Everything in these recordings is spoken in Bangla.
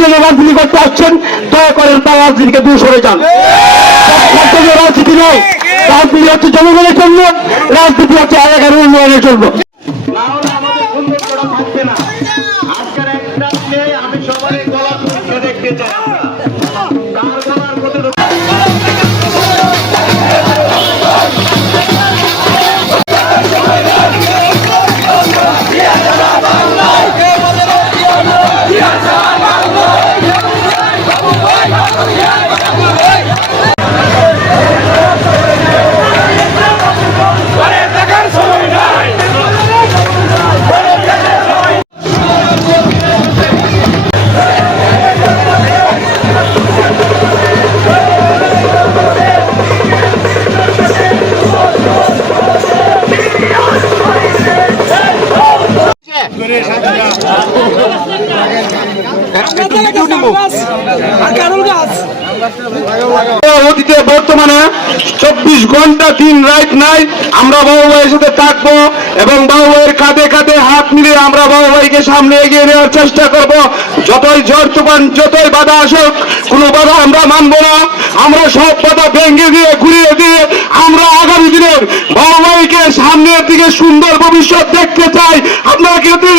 জন্য রাজনীতি করতে আসছেন, দয়া করেন তার রাজনীতিকে দূর সরে যান। রাজনীতি নয় রাজনীতি হচ্ছে জনগণের জন্য, রাজনীতি হচ্ছে এলাকার উন্নয়নের জন্য। অতীতে বর্তমানে চব্বিশ ঘণ্টা দিন রাত নাই, আমরা বাবু ভাইয়ের সাথে থাকব এবং বাবু ভাইয়ের কাঁধে কাঁধে হাত মিলিয়ে আমরা বাবু ভাইকে সামনে এগিয়ে নেওয়ার চেষ্টা করব। যতই ঝড় তুফান, যতই বাধা আসুক, কোনো বাধা আমরা মানবো না। আমরা সব বাধা ভেঙে দিয়ে, ঘুরিয়ে দিয়ে আমরা আগামী দিনের বাবু ভাইকে সামনের দিকে সুন্দর ভবিষ্যৎ দেখতে চাই।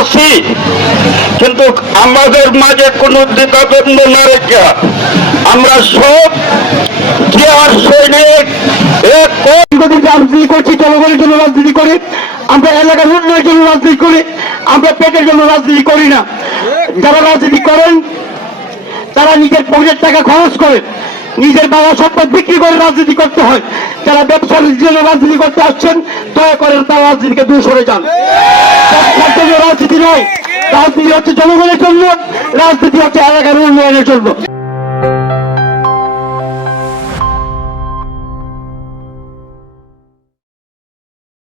আছি। কিন্তু আমাদের মাঝে কোনো দ্বিধাদ্বন্দ্ব না রেখে আমরা সব জিয়ার সৈনিক রাজনীতি করছি, জনগণের জন্য রাজনীতি করি, আমরা এলাকার উন্নয়নের জন্য রাজনীতি করি, আমরা পেটের জন্য রাজনীতি করি না। যারা রাজনীতি করেন, তারা নিজের পকেটের টাকা খরচ করে নিজের বাবা সম্পদ বিক্রি করে রাজনীতি করতে হয়। যারা ব্যবসার জন্য রাজনীতি করতে আসছেন, দয়া করেন তার রাজনীতিকে দূর সরে যান। রাজনীতি নয়, রাজনীতি হচ্ছে জনগণের জন্য, রাজনীতি হচ্ছে এলাকার উন্নয়নের জন্য।